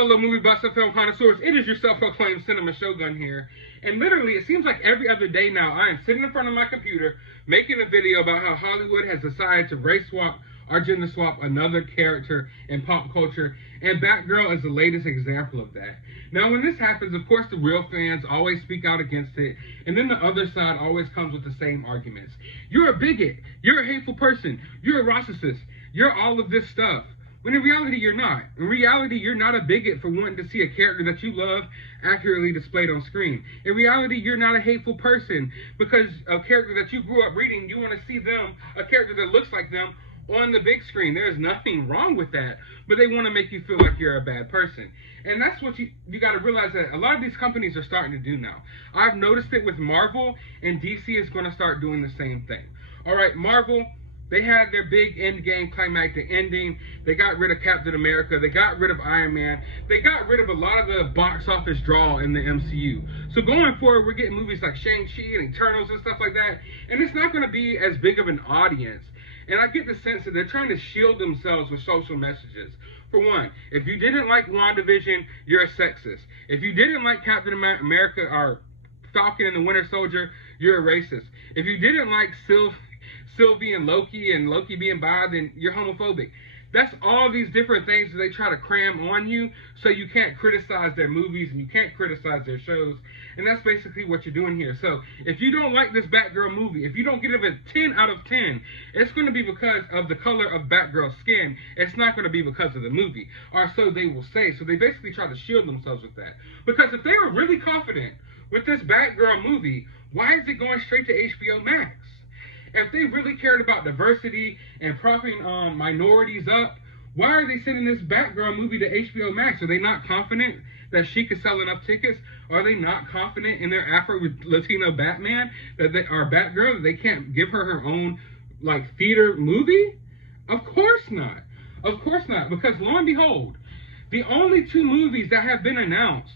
fellow movie buffs and film connoisseurs, it is your self-proclaimed cinema shogun here. And literally, it seems like every other day now, I am sitting in front of my computer making a video about how Hollywood has decided to race swap or gender swap another character in pop culture, and Batgirl is the latest example of that. Now, when this happens, of course, the real fans always speak out against it, and then the other side always comes with the same arguments. You're a bigot. You're a hateful person. You're a racist. You're all of this stuff. When in reality, you're not. In reality, you're not a bigot for wanting to see a character that you love accurately displayed on screen. In reality, you're not a hateful person because a character that you grew up reading, you want to see them, a character that looks like them, on the big screen. There's nothing wrong with that, but they want to make you feel like you're a bad person. And that's what you got to realize that a lot of these companies are starting to do now. I've noticed it with Marvel, and DC is going to start doing the same thing. All right, Marvel, they had their big endgame climactic ending. They got rid of Captain America. They got rid of Iron Man. They got rid of a lot of the box office draw in the MCU. So going forward, we're getting movies like Shang-Chi and Eternals and stuff like that. And it's not going to be as big of an audience. And I get the sense that they're trying to shield themselves with social messages. For one, if you didn't like WandaVision, you're a sexist. If you didn't like Captain America or Falcon and the Winter Soldier, you're a racist. If you didn't like Sylvie and Loki being bi, then you're homophobic. That's all these different things that they try to cram on you so you can't criticize their movies and you can't criticize their shows. And that's basically what you're doing here. So if you don't like this Batgirl movie, if you don't give it a 10 out of 10, it's going to be because of the color of Batgirl's skin. It's not going to be because of the movie. Or so they will say. So they basically try to shield themselves with that. Because if they were really confident with this Batgirl movie, why is it going straight to HBO Max? If they really cared about diversity and propping minorities up, why are they sending this Batgirl movie to HBO Max? Are they not confident that she could sell enough tickets? Are they not confident in their Afro-Latino Batman, or Batgirl, that they can't give her her own, like, theater movie? Of course not. Of course not. Because lo and behold, the only two movies that have been announced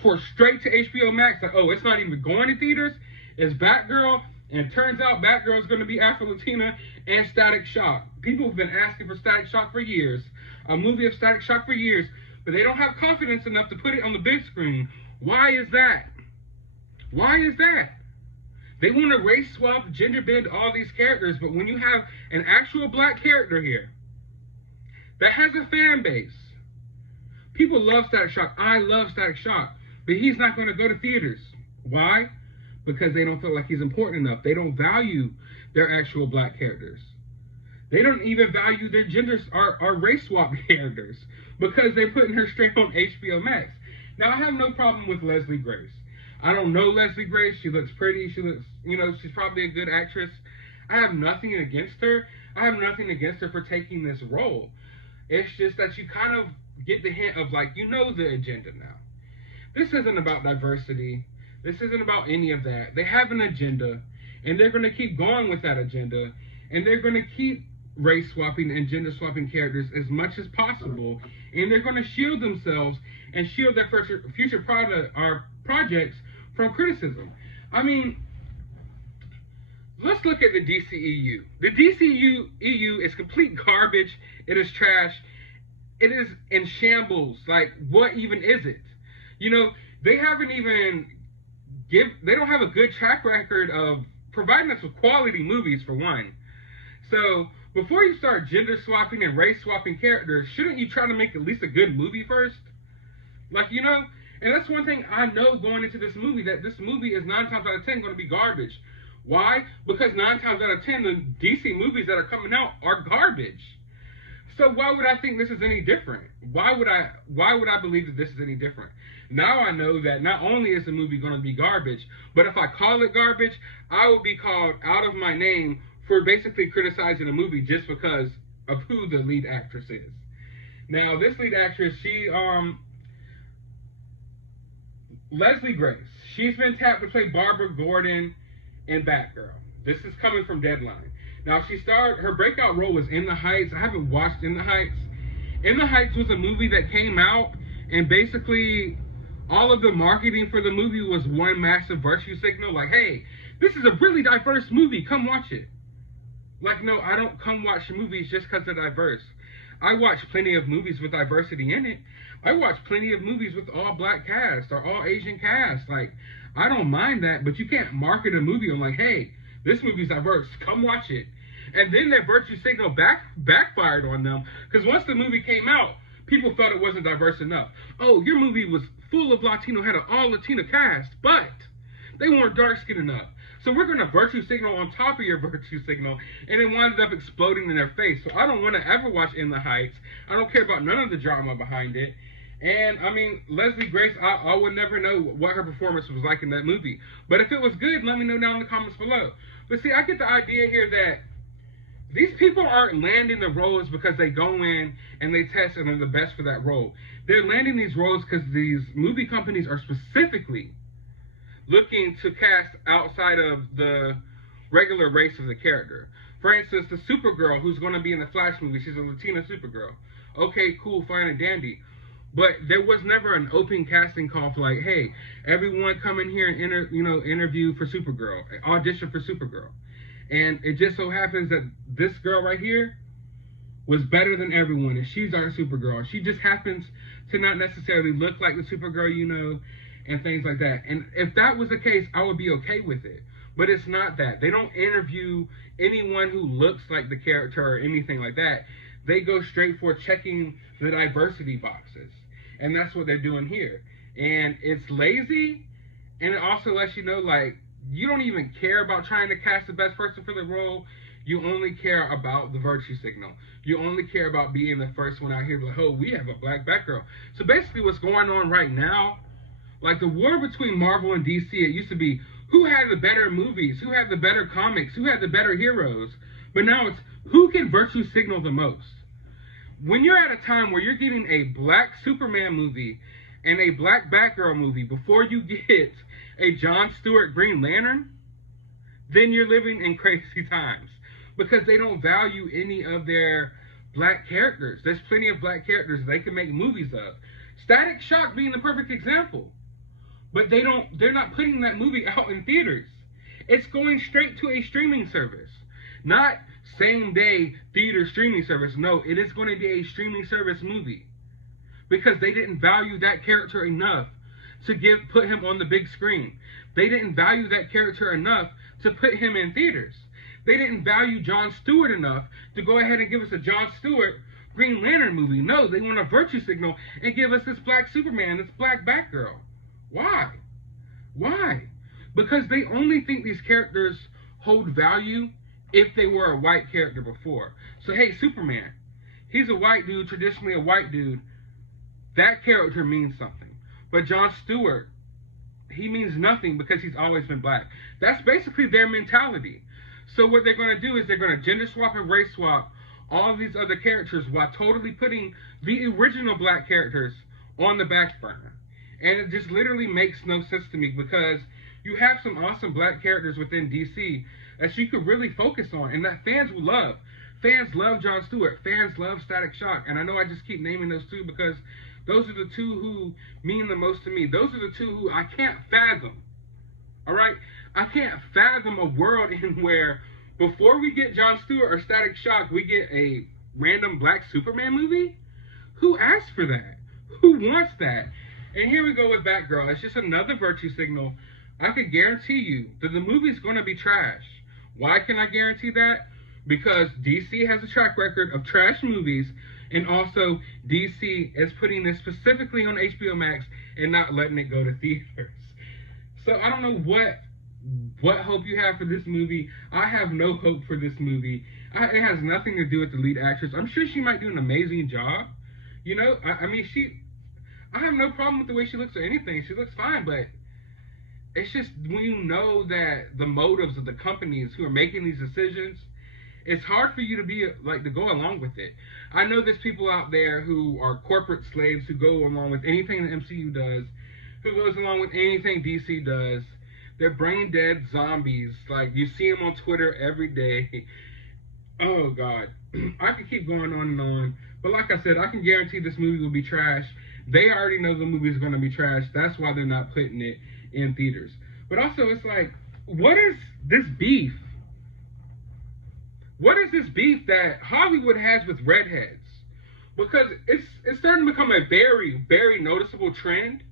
for straight to HBO Max, like, oh, it's not even going to theaters, is Batgirl. And it turns out Batgirl is going to be Afro-Latina, and Static Shock. People have been asking for Static Shock for years, a movie of Static Shock for years, but they don't have confidence enough to put it on the big screen. Why is that? Why is that? They want to race swap, gender bend all these characters, but when you have an actual black character here that has a fan base, people love Static Shock. I love Static Shock, but he's not going to go to theaters. Why? Because they don't feel like he's important enough. They don't value their actual black characters. They don't even value their genders or race swap characters because they're putting her straight on HBO Max. Now, I have no problem with Leslie Grace. I don't know Leslie Grace. She looks pretty. She looks, she's probably a good actress. I have nothing against her. I have nothing against her for taking this role. It's just that you kind of get the hint of, like, the agenda now. This isn't about diversity. This isn't about any of that. They have an agenda, and they're going to keep going with that agenda, and they're going to keep race swapping and gender swapping characters as much as possible, and they're going to shield themselves and shield their future projects from criticism. I mean, let's look at the DCEU. The DCEU is complete garbage. It is trash. It is in shambles. Like, what even is it? They haven't even... They don't have a good track record of providing us with quality movies, for one. So, before you start gender swapping and race swapping characters, shouldn't you try to make at least a good movie first? Like, and that's one thing I know going into this movie, that this movie is 9 times out of 10 going to be garbage. Why? Because 9 times out of 10, the DC movies that are coming out are garbage. So why would I think this is any different? Why would I believe that this is any different? Now I know that not only is the movie going to be garbage, but if I call it garbage, I will be called out of my name for basically criticizing a movie just because of who the lead actress is. Now, this lead actress, Leslie Grace, she's been tapped to play Barbara Gordon in Batgirl. This is coming from Deadline. Now, her breakout role was In the Heights. I haven't watched In the Heights. In the Heights was a movie that came out, and basically all of the marketing for the movie was one massive virtue signal. Like, hey, this is a really diverse movie. Come watch it. Like, no, I don't come watch movies just because they're diverse. I watch plenty of movies with diversity in it, I watch plenty of movies with all black cast or all Asian cast. Like, I don't mind that, but you can't market a movie on like, hey, this movie's diverse, come watch it. And then that virtue signal backfired on them, because once the movie came out, people felt it wasn't diverse enough. Oh, your movie was full of Latino, had an all Latino cast, but they weren't dark skinned enough. So we're gonna virtue signal on top of your virtue signal, and it wound up exploding in their face. So I don't want to ever watch In the Heights. I don't care about none of the drama behind it. And I mean, Leslie Grace, I would never know what her performance was like in that movie. But if it was good, let me know down in the comments below. But see, I get the idea here that these people aren't landing the roles because they go in and they test and they're the best for that role. They're landing these roles because these movie companies are specifically looking to cast outside of the regular race of the character. For instance, the Supergirl who's going to be in the Flash movie, she's a Latina Supergirl. Okay, cool, fine and dandy. But there was never an open casting call for like, hey, everyone come in here and interview for Supergirl, audition for Supergirl. And it just so happens that this girl right here was better than everyone, and she's our Supergirl. She just happens to not necessarily look like the Supergirl you know, and things like that. And if that was the case, I would be okay with it. But it's not that. They don't interview anyone who looks like the character or anything like that. They go straight for checking the diversity boxes. And that's what they're doing here. And it's lazy, and it also lets you know, like, you don't even care about trying to cast the best person for the role. You only care about the virtue signal. You only care about being the first one out here, like, oh, we have a black Batgirl. So basically what's going on right now, like the war between Marvel and DC, it used to be who had the better movies, who had the better comics, who had the better heroes. But now it's who can virtue signal the most. When you're at a time where you're getting a black Superman movie and a black Batgirl movie before you get a Jon Stewart Green Lantern, then you're living in crazy times, because they don't value any of their black characters. There's plenty of black characters they can make movies of. Static Shock being the perfect example. But they're not putting that movie out in theaters. It's going straight to a streaming service. Not same day theater streaming service. No, it is going to be a streaming service movie. Because they didn't value that character enough to put him on the big screen. They didn't value that character enough to put him in theaters. They didn't value Jon Stewart enough to go ahead and give us a Jon Stewart Green Lantern movie. No, they want a virtue signal and give us this black Superman, this black Batgirl. Why? Why? Because they only think these characters hold value if they were a white character before. So, hey, Superman, he's a white dude, traditionally a white dude. That character means something. But Jon Stewart, he means nothing because he's always been black. That's basically their mentality. So what they're going to do is they're going to gender swap and race swap all of these other characters while totally putting the original black characters on the back burner. And it just literally makes no sense to me, because you have some awesome black characters within DC that you could really focus on and that fans will love. Fans love Jon Stewart. Fans love Static Shock. And I know I just keep naming those two because those are the two who mean the most to me. Those are the two who I can't fathom. All right? I can't fathom a world in where before we get Jon Stewart or Static Shock, we get a random black Superman movie? Who asked for that? Who wants that? And here we go with Batgirl. It's just another virtue signal. I can guarantee you that the movie's going to be trash. Why can I guarantee that? Because DC has a track record of trash movies, and also DC is putting this specifically on HBO Max and not letting it go to theaters. So I don't know what hope you have for this movie. I have no hope for this movie. It has nothing to do with the lead actress. I'm sure she might do an amazing job. You know, I mean, I have no problem with the way she looks or anything. She looks fine, but it's just when you know that the motives of the companies who are making these decisions, it's hard for you to be to go along with it. I know there's people out there who are corporate slaves who go along with anything the MCU does, who goes along with anything DC does. They're brain dead zombies. Like, you see them on Twitter every day. Oh God, I could keep going on and on. But like I said, I can guarantee this movie will be trash. They already know the movie's going to be trash. That's why they're not putting it in theaters. But also, it's like, what is this beef? What is this beef that Hollywood has with Redheads? because it's starting to become a very, very noticeable trend.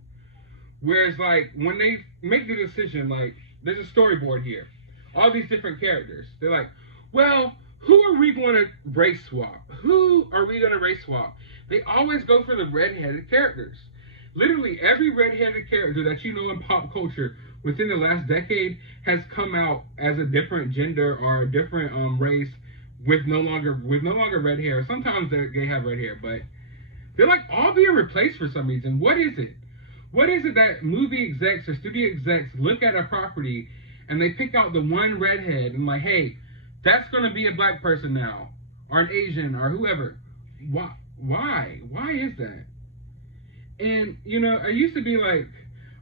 Whereas, like, when they make the decision, like, there's a storyboard here, all these different characters. They're like, well, who are we going to race swap? Who are we going to race swap? They always go for the redheaded characters. Literally, every redheaded character that you know in pop culture within the last decade has come out as a different gender or a different race with no longer red hair. Sometimes they have red hair, but they're like all being replaced for some reason. What is it? What is it that movie execs or studio execs look at a property and they pick out the one redhead and like, hey, that's going to be a black person now, or an Asian, or whoever. Why? Why is that? And, you know, it used to be like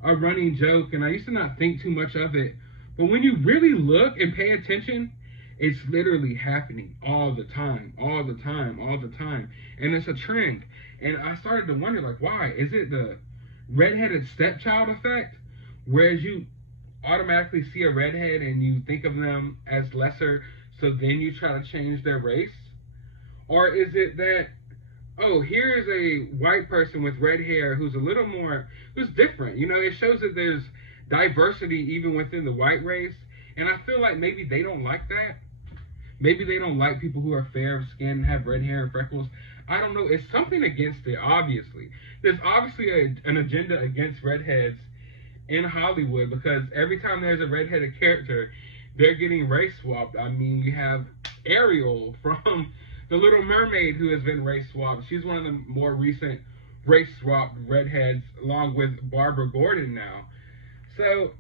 a running joke, and I used to not think too much of it. But when you really look and pay attention, it's literally happening all the time. And it's a trend. And I started to wonder, like, why? Is it the redheaded stepchild effect? Whereas you automatically see a redhead and you think of them as lesser, so then you try to change their race? Or is it that, oh, here's a white person with red hair who's different. You know, it shows that there's diversity even within the white race. And I feel like maybe they don't like that. Maybe they don't like people who are fair of skin, have red hair and freckles. I don't know. It's something against it, obviously. There's obviously an agenda against redheads in Hollywood, because every time there's a redheaded character, they're getting race swapped. I mean, you have Ariel from The Little Mermaid who has been race swapped. She's one of the more recent race swapped redheads, along with Barbara Gordon now. So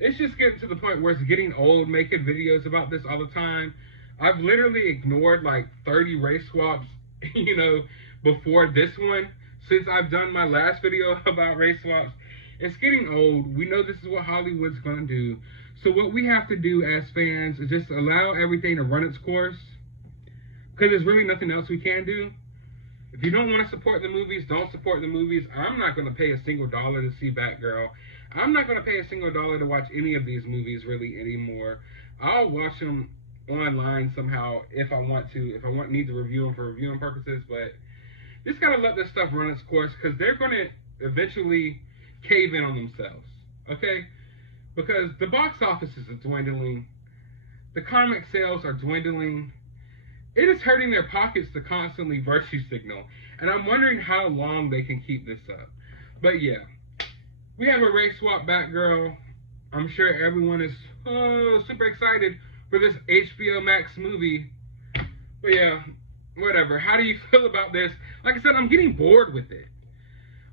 it's just getting to the point where it's getting old making videos about this all the time. I've literally ignored like 30 race swaps, you know, before this one, since I've done my last video about race swaps. It's getting old. We know this is what Hollywood's going to do. So what we have to do as fans is just allow everything to run its course, because there's really nothing else we can do. If you don't want to support the movies, don't support the movies. I'm not going to pay a single dollar to see Batgirl. I'm not going to pay a single dollar to watch any of these movies really anymore. I'll watch them online somehow if I want to, need to review them for reviewing purposes, but just got to let this stuff run its course, because they're going to eventually cave in on themselves, okay? Because the box offices are dwindling, the comic sales are dwindling. It is hurting their pockets to constantly virtue signal, and I'm wondering how long they can keep this up. But yeah, we have a race swap Batgirl. I'm sure everyone is super excited for this HBO Max movie. But yeah, whatever. How do you feel about this? Like I said, I'm getting bored with it.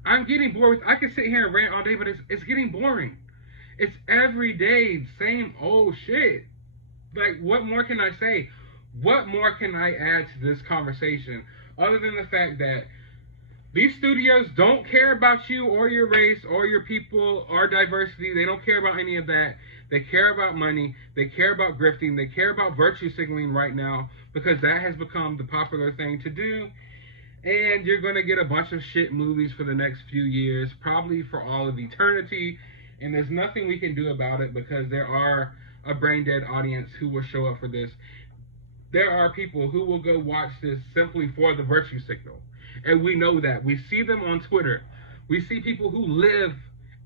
I can sit here and rant all day, but it's getting boring. It's every day, same old shit. Like, what more can I say? What more can I add to this conversation other than the fact that these studios don't care about you or your race or your people or diversity? They don't care about any of that. They care about money. They care about grifting. They care about virtue signaling right now, because that has become the popular thing to do. And you're going to get a bunch of shit movies for the next few years, probably for all of eternity. And there's nothing we can do about it, because there are a brain dead audience who will show up for this. There are people who will go watch this simply for the virtue signal. And we know that. We see them on Twitter. We see people who live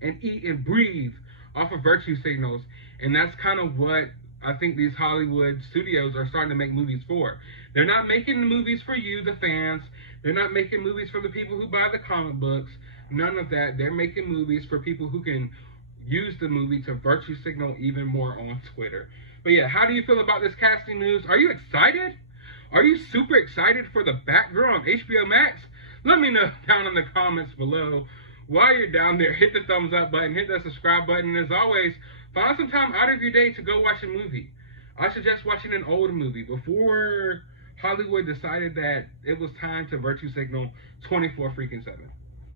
and eat and breathe off of virtue signals. And that's kind of what I think these Hollywood studios are starting to make movies for. They're not making the movies for you, the fans. They're not making movies for the people who buy the comic books. None of that. They're making movies for people who can use the movie to virtue signal even more on Twitter. But yeah, how do you feel about this casting news? Are you excited? Are you super excited for the Batgirl on HBO Max? Let me know down in the comments below. While you're down there, hit the thumbs up button, hit the subscribe button, and as always, find some time out of your day to go watch a movie. I suggest watching an old movie before Hollywood decided that it was time to virtue signal 24 freaking 7.